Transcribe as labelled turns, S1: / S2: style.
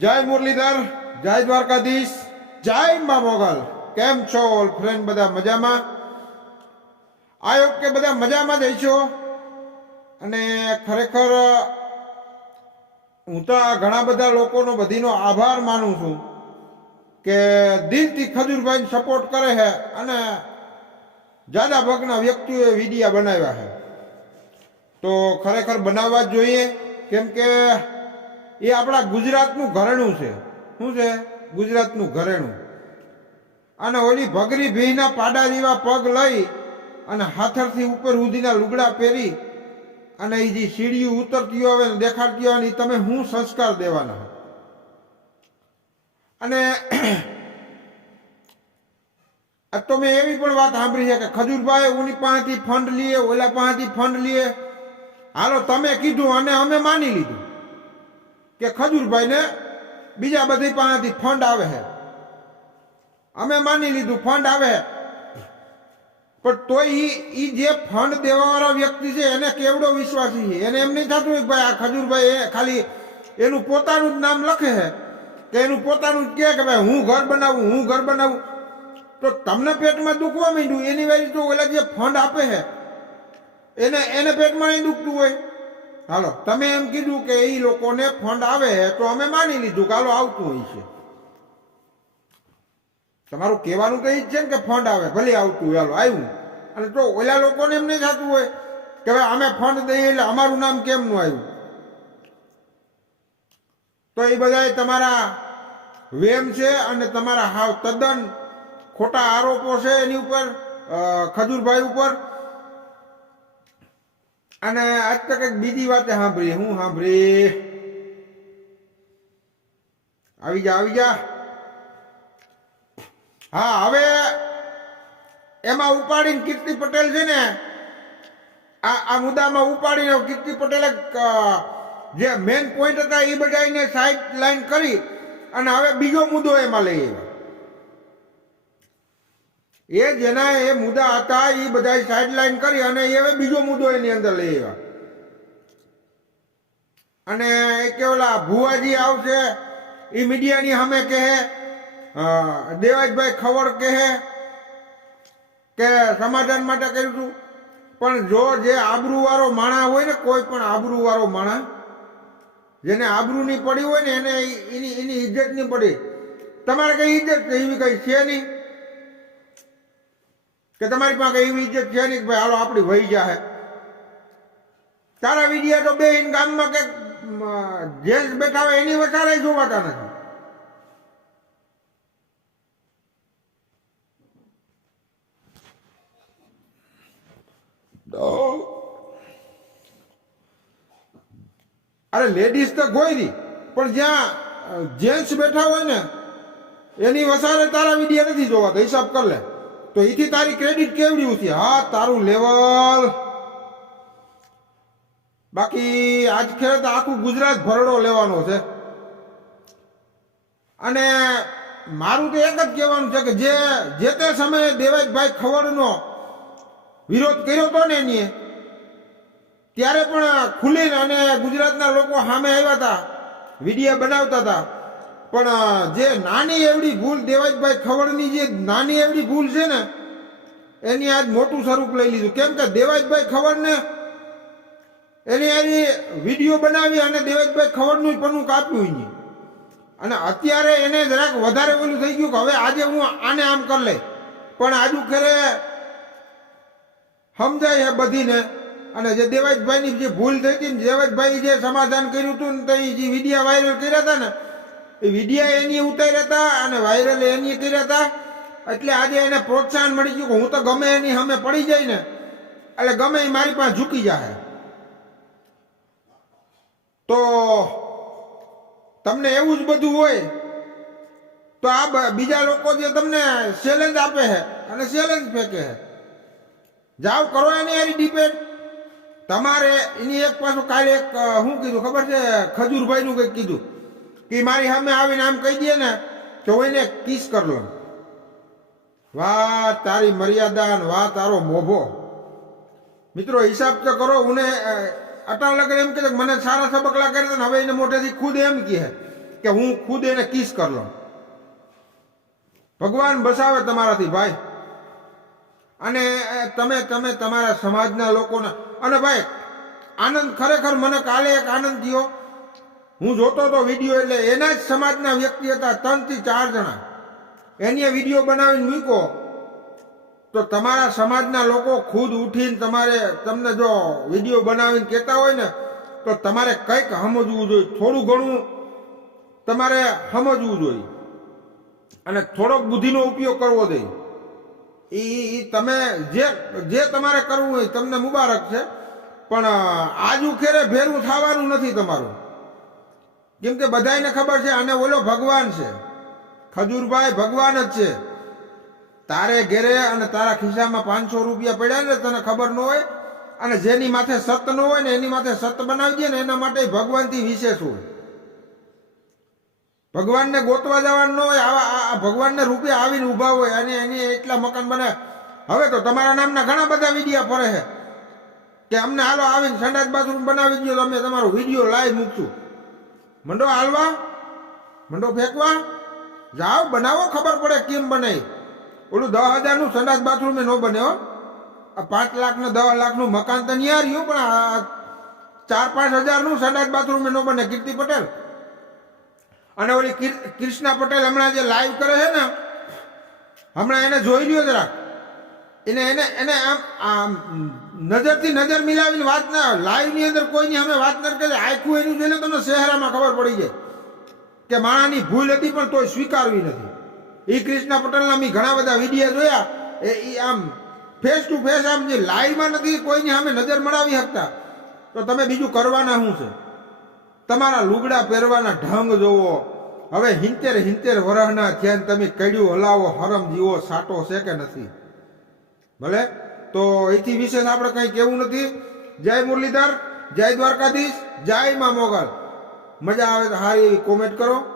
S1: જય મુરલીધર, જય દ્વારકાધીશ, જય મા મોગલ. કેમ છો ઓલ ફ્રેન્ડ બધા મજામાં? આ કે બધા મજામાં જ છો અને ખરેખર, હું તો ઘણા બધા લોકોનો બધીનો આભાર માનું છું કે દિલથી ખજૂરભાઈને સપોર્ટ કરે છે અને જાદા ભાગના વ્યક્તિઓએ વિડિયા બનાવ્યા છે. તો ખરેખર બનાવવા જ જોઈએ, કેમ કે એ આપણા ગુજરાતનું ઘરેણું છે. શું છે? ગુજરાતનું ઘરેણું. અને ઓલી ભગરી ભીના પાડા જેવા પગ લઈ અને હાથરથી ઉપર સુધીના લુગડા પહેરી અને એ જે સીડીઓ ઉતરતી આવે ને દેખાડતી આવે ને તમે શું સંસ્કાર દેવાના? અને તો મેં એવી પણ વાત સાંભળી છે કે ખજૂરભાઈ ઉની પાસેથી ફંડ લઈએ ઓલા પાસેથી ફંડ લઈએ હાલો, તમે કીધું અને અમે માની લીધું. કે ખજૂરભાઈને બીજા બધી પાસેથી ફંડ આવે છે. અમે માની લીધું ફંડ આવે. પણ તોય એ જે ફંડ દેવાવાળા વ્યક્તિ છે, એને કેવડો વિશ્વાસી છે? એને એમ નહીં થતું કે ભાઈ આ ખજૂરભાઈ એ ખાલી એનું પોતાનું જ નામ લખે છે, કે એનું પોતાનું કહે કે ભાઈ હું ઘર બનાવું, હું ઘર બનાવું. તો તમને પેટમાં દુખવા માંડ્યું? એની વારી તો ઓલા જે ફંડ આપે છે, એને એને પેટમાં નહીં દુખતું હોય? હાલો. તમે એમ કીધું કે એ લોકોને ફંડ આવે તો અમે માની લીધું કે હાલો આવતું હોય છે. તમારું કહેવાનું તો એ જ છે ને કે ફંડ આવે, ભલે આવતું હોય, હાલો, આવ્યું. અને તો ઓલા લોકોને એમ નહીં થતું હોય કે ભાઈ અમે ફંડ દઈએ એટલે અમારું નામ કેમ નું આવ્યું? તો એ બધા તમારા વેમ છે અને તમારા હાવ તદ્દન ખોટા આરોપો છે એની ઉપર ખજૂરભાઈ ઉપર. અને આજ તો કંઈક બીજી વાતે સાંભળી હું સાંભળી આવી જા આવી જા. હા, હવે એમાં ઉપાડીને કીર્તિ પટેલ છે ને, આ આ મુદ્દામાં ઉપાડીને કીર્તિ પટેલે જે મેન પોઈન્ટ હતા એ બધાને સાઈડ લાઈન કરી અને હવે બીજો મુદ્દો એમાં લઈ આવ્યા એ જેના એ મુદ્દા હતા એ બધા સાઇડલાઇન કરી અને એ હવે બીજો મુદ્દો એની અંદર લઈ આવ્યા. અને કે ઓલા ભુવાજી આવશે એ મીડિયાની સામે કહે દેવાજભાઈ ખવડ કહે કે સમાધાન માટે કર્યું હતું પણ જો જે આબરૂવાળો માણા હોય ને, કોઈ પણ આબરૂવાળો માણા જેને આબરૂ નહીં પડી હોય ને, એને એની એની ઇજ્જત નહીં પડી. તમારે કઈ ઇજ્જત એવી કઈ છે નહીં? કે તમારી પાસે એવી ઇજ્જત છે નહીં કે ભાઈ હાલો આપણી વહી જાહે. તારા વિડિયા તો બે ગામમાં કે જેન્ટ્સ બેઠા હોય એની વસારે જોવાતા નથી. અરે લેડીઝ તો ગોયરી પણ જ્યાં જેન્ટ્સ બેઠા હોય ને, એની વસારે તારા વિડિયા નથી જોવા હિસાબ કર લે. તો એથી તારી ક્રેડિટ કેવડી છે હા, તારું લેવલ બાકી આજ ખેર તો આખું ગુજરાત ભરડો લેવાનો છે. અને મારું તો એક જ કહેવાનું છે કે જે જે તે સમયે દેવાજભાઈ ખવડનો વિરોધ કર્યો હતો ને એની ત્યારે પણ ખુલીને અને ગુજરાતના લોકો સામે આવ્યા હતા, વિડીયા બનાવતા હતા. પણ જે નાની એવડી ભૂલ, દેવાજભાઈ ખવડની જે નાની એવડી ભૂલ છે ને, એની આજ મોટું સ્વરૂપ લઈ લીધું. કેમ કે દેવાજભાઈ ખવડને એની એની વીડિયો બનાવી અને દેવાજભાઈ ખવડનું પન્નું કાપ્યું નહીં. અને અત્યારે એને જરાક વધારે ઓલું થઈ ગયું કે હવે આજે હું આને આમ કરી લઈ પણ આજુ ખરે સમજાય છે બધીને. અને જે દેવાજભાઈની જે ભૂલ થઈ હતી ને દેવાજભાઈ જે સમાધાન કર્યું હતું ને, તો એ જે વિડીયા વાયરલ કર્યા હતા ને એ વિડીયા એની ઉતાર્યા હતા અને વાયરલ એની કર્યા હતા. એટલે આજે એને પ્રોત્સાહન મળી ગયું કે હું તો ગમે એની સામે પડી જાય ને, એટલે ગમે એ મારી પાસે ઝૂકી જાય તો તમને એવું જ બધું હોય, તો આ બીજા લોકો જે તમને ચેલેન્જ આપે છે, અને ચેલેન્જ ફેંકે છે. જાઓ, કરો એની એની ડિપેન્ડ તમારે એની એક પાછું કાલે એક શું કીધું ખબર છે? ખજૂરભાઈનું કંઈક કીધું. કે મારી સામે આવીને આમ કહી દે ને તો એને કિસ કર લો વાહ તારી મર્યાદા ને વાહ તારો મોભો. મિત્રો હિસાબ તો કરો ઉને અ, અટાણ લગન એમ કે મને સારા સબકલા કરી દે હવે એને મોઢેથી ખુદ એમ કહે કે હું ખુદ એને કિસ કર લઉં. ભગવાન બસાવે તમારાથી ભાઈ. અને તમે તમે તમારા સમાજના લોકોના અને ભાઈ આનંદ ખરેખર મને કાલે એક આનંદ થયો. હું જોતો હતો વીડિયો એટલે એના જ સમાજના વ્યક્તિ હતા ત્રણથી ચાર જણા. એની વીડિયો બનાવીને મૂક્યો. તો તમારા સમાજના લોકો ખુદ ઉઠીને તમારે તમને જો વીડિયો બનાવીને કહેતા હોય ને, તો તમારે કંઈક સમજવું જોઈએ. થોડું ઘણું તમારે સમજવું જોઈએ. અને થોડોક બુદ્ધિનો ઉપયોગ કરવો જોઈએ. એ તમે જે જે તમારે કરવું હોય તમને મુબારક છે. પણ આજુ ખેરે ભેરું થવાનું નથી તમારું. કેમ કે બધાને ખબર છે અને ઓલો ભગવાન છે. ખજૂરભાઈ ભગવાન જ છે. તારે ઘેરે અને તારા ખિસ્સામાં પાંચસો રૂપિયા પડ્યા ને તને ખબર ન હોય, અને જેની માથે સત ન હોય ને એની માથે સત બનાવી દે ને એના માટે ભગવાનથી વિશેષ હોય. ભગવાનને ગોતવા જવાનું ન હોય, આવા ભગવાનને રૂપિયા આવીને ઊભા હોય, અને એની એટલા મકાન બને. હવે તો તમારા નામના ઘણા બધા વિડીયા ફરે છે. કે અમને હાલો આવીને સંડાસ બાથરૂમ બનાવી દો અમે તમારો વીડિયો લાઈવ મૂકશું. મંડો હાલવા? મંડો ફેંકવા? જાઓ, બનાવો, ખબર પડે કેમ બનાવી ઓલું દસ હજારનું સંડાસ બાથરૂમ ન બને, હો. આ પાંચ લાખને દસ લાખનું મકાન તો નહીં રહ્યું, પણ ચાર પાંચ હજારનું સંડાસ બાથરૂમ ન બને. કીર્તિ પટેલ. અને ઓલી કૃષ્ણા પટેલ હમણાં જે લાઈવ કરે છે ને, હમણાં એને જોઈ લ્યો જરા એને એને એને આમ આમ નજરથી નજર મિલાવીને વાત ના લાઈવની અંદર કોઈની અમે વાત ન કરે, આખું એનું જોઈને તમને શહેરામાં ખબર પડી જાય કે માણાની ભૂલ હતી પણ તોય સ્વીકારવી નથી. એ કૃષ્ણા પટેલના મેં ઘણા બધા વિડીયા જોયા. એ એ આમ ફેસ ટુ ફેસ આમ જે લાઈવમાં નથી, કોઈની અમે નજર મળાવી શકતા. તો તમે બીજું કરવાના શું છે? તમારા લુગડા પહેરવાના ઢંગ જોવો. હવે હિંતેર હિંતેર વરહના થયા તમે કડ્યું હલાવો, હરમ જીવો, સાટો છે કે નથી? ભલે? તો એથી વિશેષ આપણે કંઈ કેવું નથી. જય મુરલીધર, જય દ્વારકાધીશ, જય મા મોગલ. મજા આવે તો સારી એવી કોમેન્ટ કરો.